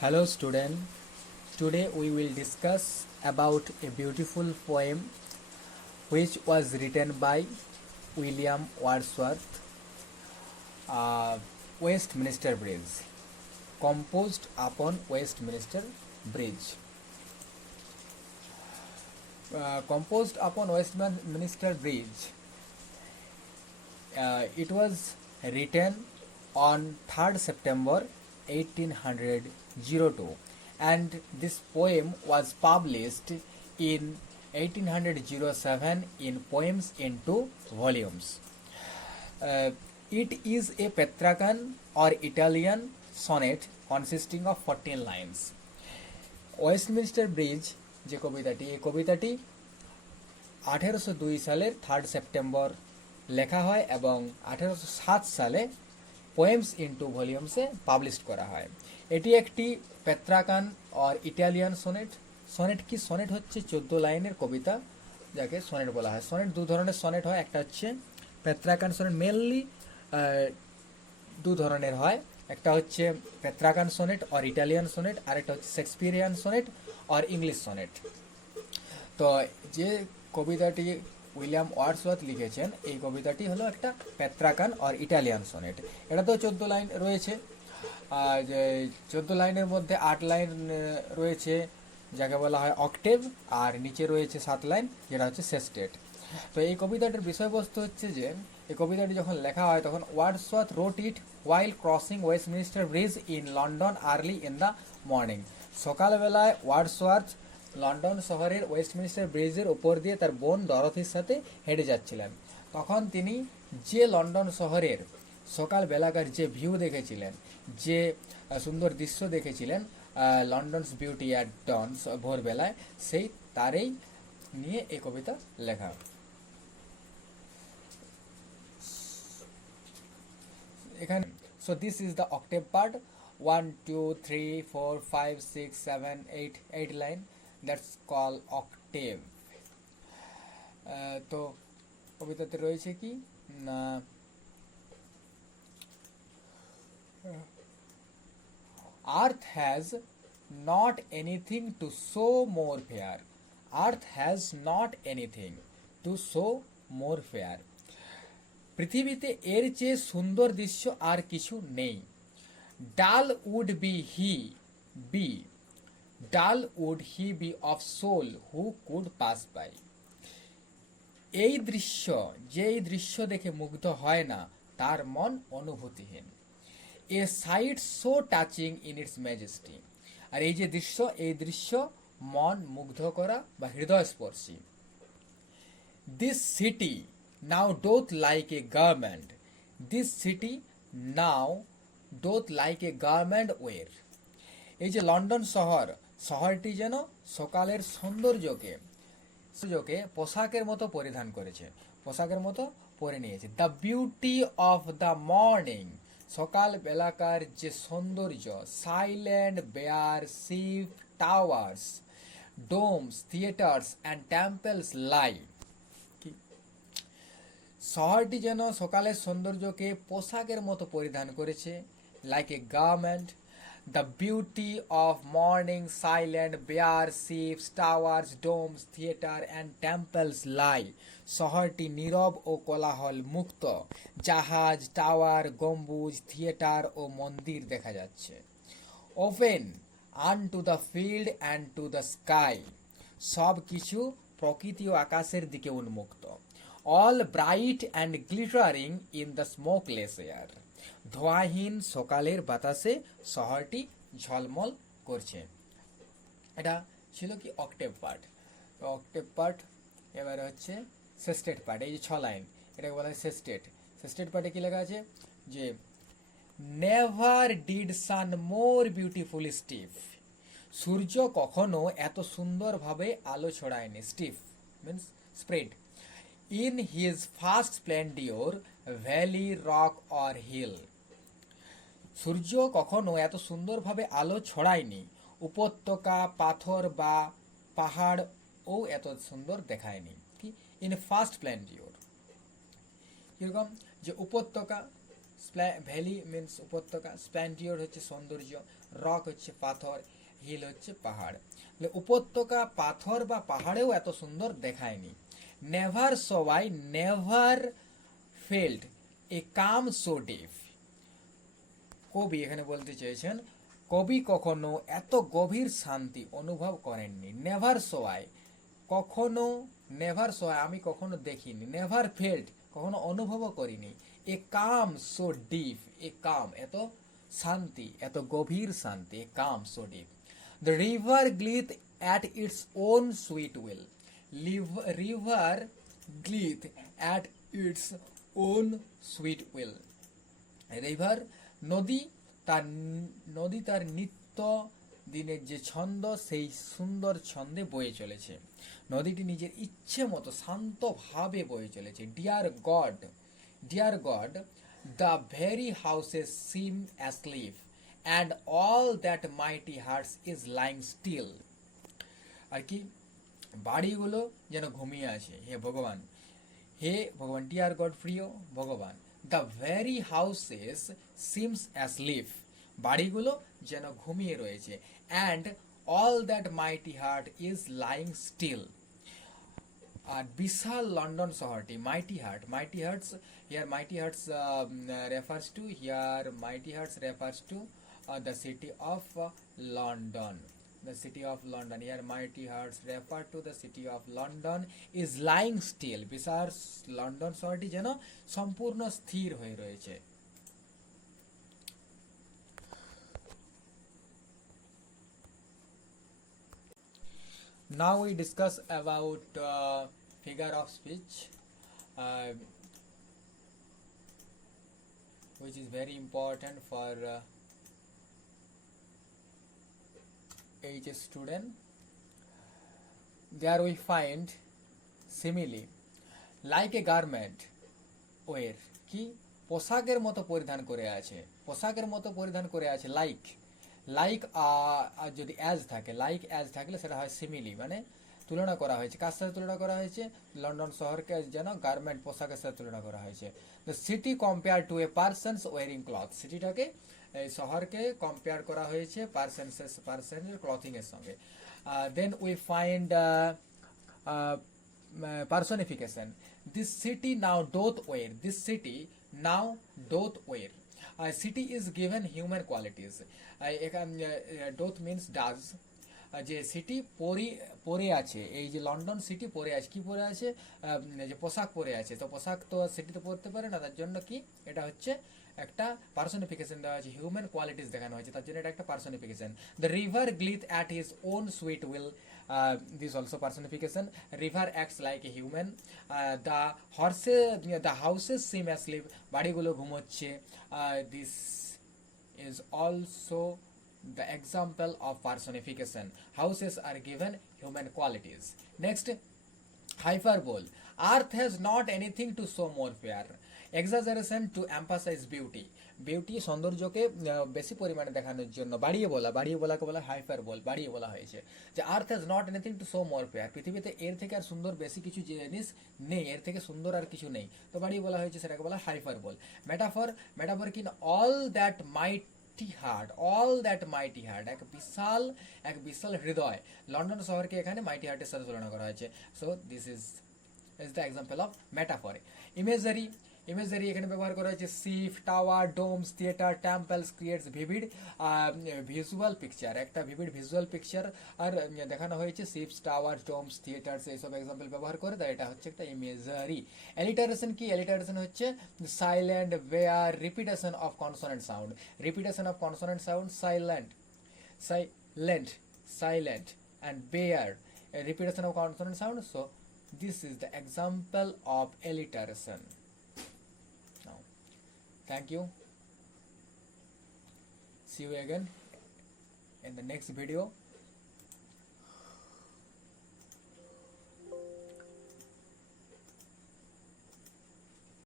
Hello student, today we will discuss about a beautiful poem which was written by William Wordsworth, uh, Westminster Bridge, composed upon Westminster Bridge. Composed upon Westminster Bridge, it was written on 3rd September 1802, and this poem was published in 1807 in Poems in Two Volumes. Uh, it is a Petrarchan or Italian sonnet consisting of 14 lines. Westminster bridge যে কবিতাটি, এই কবিতাটি 1802 সালের 3rd September লেখা হয় এবং 1807 সালে poems in two ভলিউমসে publish করা হয়। এটি একটি পেত্রাকান অর ইটালিয়ান সোনেট। সোনেট কি? সোনেট হচ্ছে 14 লাইনের কবিতা, যাকে সোনেট বলা হয়। সোনেট দু ধরনের সোনেট হয়, একটা হচ্ছে পেত্রাকান সোনেট, মেনলি দু ধরনের হয়। একটা হচ্ছে পেত্রাকান সোনেট অর ইটালিয়ান সোনেট, আর একটা হচ্ছে Shakespearean sonnet or English sonnet. তো যে কবিতাটি উইলিয়াম ওয়ার্ডসওয়ার্থ লিখেছেন, এই কবিতাটি হলো একটা পেত্রাকান অর ইটালিয়ান সোনেট। এটা তো 14 লাইন রয়েছে, আর যে 14 লাইনের মধ্যে 8 লাইন রয়েছে যাকে বলা হয় অক্টেভ, আর নিচে রয়েছে 7 লাইন যেটা হচ্ছে সেস্টেট। তো এই কবিতাটির বিষয়বস্তু হচ্ছে যে এই কবিতাটি যখন লেখা হয় তখন Wordsworth wrote it while crossing Westminster Bridge in London early in the morning. সকালবেলায় ওয়ার্ডসওয়ার্থ লন্ডন শহরের ওয়েস্টমিনস্টার ব্রিজের উপর দিয়ে তার বোন ডরথির সাথে হেঁটে যাচ্ছিলেন। তখন তিনি যে লন্ডন শহরের সকালবেলাকার যে ভিউ দেখেছিলেন, যে সুন্দর দৃশ্য দেখেছিলেন, লন্ডনস বিউটি অ্যাট ডন, ভোরবেলায়, সেই তারই নিয়ে এই কবিতা লেখা। এখানে so this is the octave part, 1 2 3 4 5 6 7 8 line, that's call octave. তো কবিতাতে রয়েছে কি না, Earth has not anything to show more fair. Earth has not anything to show more fair. পৃথিবীতে এর চেয়ে সুন্দর দৃশ্য আর কিছু নেই। Dull would be he be dull would he be of soul who could pass by. এই দৃশ্য, যেই দৃশ্য দেখে মুগ্ধ হয় না তার মন অনুভূতিহীন। A sight so touching in its majesty. আর এই যে দৃশ্য, এই দৃশ্য মন মুগ্ধ করা বা হৃদয়স্পর্শী। This city now doth like a garment, this city now doth like a garment wear. এই যে লন্ডন শহর, শহরটি যেন সকালের সৌন্দর্যকে পোশাকের মতো পরিধান করেছে, পোশাকের মতো পরে নিয়েছে। The beauty of the morning, সকাল বেলাকার যে সৌন্দর্য। Silent bare ship towers, domes, theatres and temples lie. শহরটি যেন সকালের সৌন্দর্যকে পোশাকের মতো পরিধান করেছে, like a garment. The beauty of morning, silent bare ships, towers, domes, theatre and temples lie. শহরটি নীরব ও কোলাহল মুক্ত, জাহাজ, টাওয়ার, গম্বুজ, থিয়েটার ও মন্দির দেখা যাচ্ছে। Open unto the field and to the sky, সব কিছু প্রকৃতি ও আকাশের দিকে উন্মুক্ত। All bright and glittering in the smokeless air, ধোঁয়াহীন সকালের বাতাসে শহরটি ঝলমল করছে। এটা ছিল কি অক্টেভ পার্ট। Octave part. এবারে হচ্ছে সেস্টেট পার্ট। এই যে 6 লাইন, এটাকে বলা হয় সেস্টেট। সেস্টেট পার্টে কি লেখা আছে যে never did sun more beautifully steep, সূর্য কখনো এত সুন্দরভাবে আলো ছড়ায়নি। Steep means spread. In his first splendour valley, rock or hill, সূর্য কখনো এত সুন্দরভাবে আলো ছড়ায়নি, উপত্যকা, পাথর বা পাহাড় ও এত সুন্দর দেখায়নি। কি? ইন ফার্স্ট স্প্লেন্ডিওর, কিরকম? যে উপত্যকা, ভ্যালি মিন্স উপত্যকা, স্প্ল্যান্ডিওর হচ্ছে সৌন্দর্য, রক হচ্ছে পাথর, হিল হচ্ছে পাহাড়। উপত্যকা, পাথর বা পাহাড়েও এত সুন্দর দেখায়নি। নেভার সবাই নেভার ফেল্ড এ কাম সো ডিপ। কবি এখানে বলতে চেয়েছেন কবি কখনো এত গভীর শান্তি অনুভব করেননি। নেভার সোয়াই কখনো, নেভার সোয়াই আমি কখনো দেখিনি, নেভার ফেল্ড কখনো অনুভবও করিনি, এ কাম সো ডিপ, এ কাম এত শান্তি, এত গভীর শান্তি, a calm so deep. The river glideth at its own sweet will. River glideth at its own sweet will. River নদী, তার নদী তার নিত্য দিনের যে ছন্দ সেই সুন্দর ছন্দে বয়ে চলেছে। নদীটি নিজের ইচ্ছে মতো শান্তভাবে বয়ে চলেছে। Dear God, the very houses seem asleep and all that mighty hearts is lying still. আর কি, বাড়িগুলো যেন ঘুমিয়ে আছে, হে ভগবান, হে ভগবান, ডিয়ার গড প্রিয় ভগবান, the very houses seems asleep, বাড়িগুলো যেন ঘুমিয়ে রয়েছে, and all that mighty heart is lying still. আর বিশাল লন্ডন শহরটি, mighty hearts here, mighty hearts refers to the city of London. The city of London, here mighty hearts refer to the city of London is lying still. বিশাল London শহরটি যেন সম্পূর্ণ স্থির হয়ে রয়েছে। Now we discuss about figure of speech, which is very important for each student. There we find simile, like a garment wear, কি পোশাকের মতো পরিধান করে আছে, পোশাকের মতো পরিধান করে আছে, লাইক যদি অ্যাজ থাকে, লাইক অ্যাজ থাকলে সেটা হয় সিমিলি, মানে তুলনা করা হয়েছে। কার সাথে তুলনা করা হয়েছে? লন্ডন শহরকে যেন গার্মেন্ট, পোশাকের সাথে তুলনা করা হয়েছে। The city compare to a persons wearing cloth, সিটিটাকে, এই শহরকে কম্পেয়ার করা হয়েছে পার্সনের ক্লথিং এর সঙ্গে। Then we find personification, this city now doth wear, this city now doth wear. City is given human qualities. Doth means does, যে city পরে আছে, এই যে লন্ডন সিটি পরে আছে, কি পরে আছে? যে পোশাক পরে আছে, তো পোশাক তো সিটিতে পরতে পারে না, তার জন্য কি এটা হচ্ছে একটা পার্সনিফিকেশন দেওয়া আছে, হিউম্যান কোয়ালিটিস দেখানো হয়েছে, তার জন্য এটা একটা personification. The river glideth at his own sweet will, this also personification. River acts like a human. The houses seem asleep, বাড়িগুলো ঘুমোচ্ছে, this is also the example of personification. Houses are given human qualities. Next, hyperbole, earth has not anything to show more fair. Exaggeration to emphasize beauty, সৌন্দর্যকে বেশি পরিমাণে দেখানোর জন্য বাড়িয়ে বলাকে বলা hyperbole, বাড়িয়ে বলা হয়েছে যে আর্থ has not anything to show more fair, পৃথিবীতে এর থেকে আর সুন্দর বেশি কিছু জিনিস নেই, এর থেকে সুন্দর আর কিছু নেই, তো বাড়িয়ে বলা হয়েছে, সেটাকে বলা হাইপারবোল। মেটাফর কি, অল দ্যাট মাইটি হার্ট, এক বিশাল হৃদয়, লন্ডন শহরকে এখানে মাইটি হার্টের সাথে তুলনা করা হয়েছে। So this is the example of metaphor. Imagery এখানে ব্যবহার করা হয়েছে, ship, tower, domes, theatre, temples creates vivid visual picture, একটা ভিভিড ভিজুয়াল পিকচার আর দেখানো হয়েছে শিপস, টাওয়ার, ডোমস, থিয়েটার্স এইসব এক্সাম্পল ব্যবহার করে, তাই এটা হচ্ছে একটা ইমেজারি। এলিটারেশন কি? এলিটারেশন হচ্ছে silent, bare, repetition of consonant sound, silent and bear, a repetition of consonant sound. So this is the example of alliteration. Now thank you, see you again in the next video.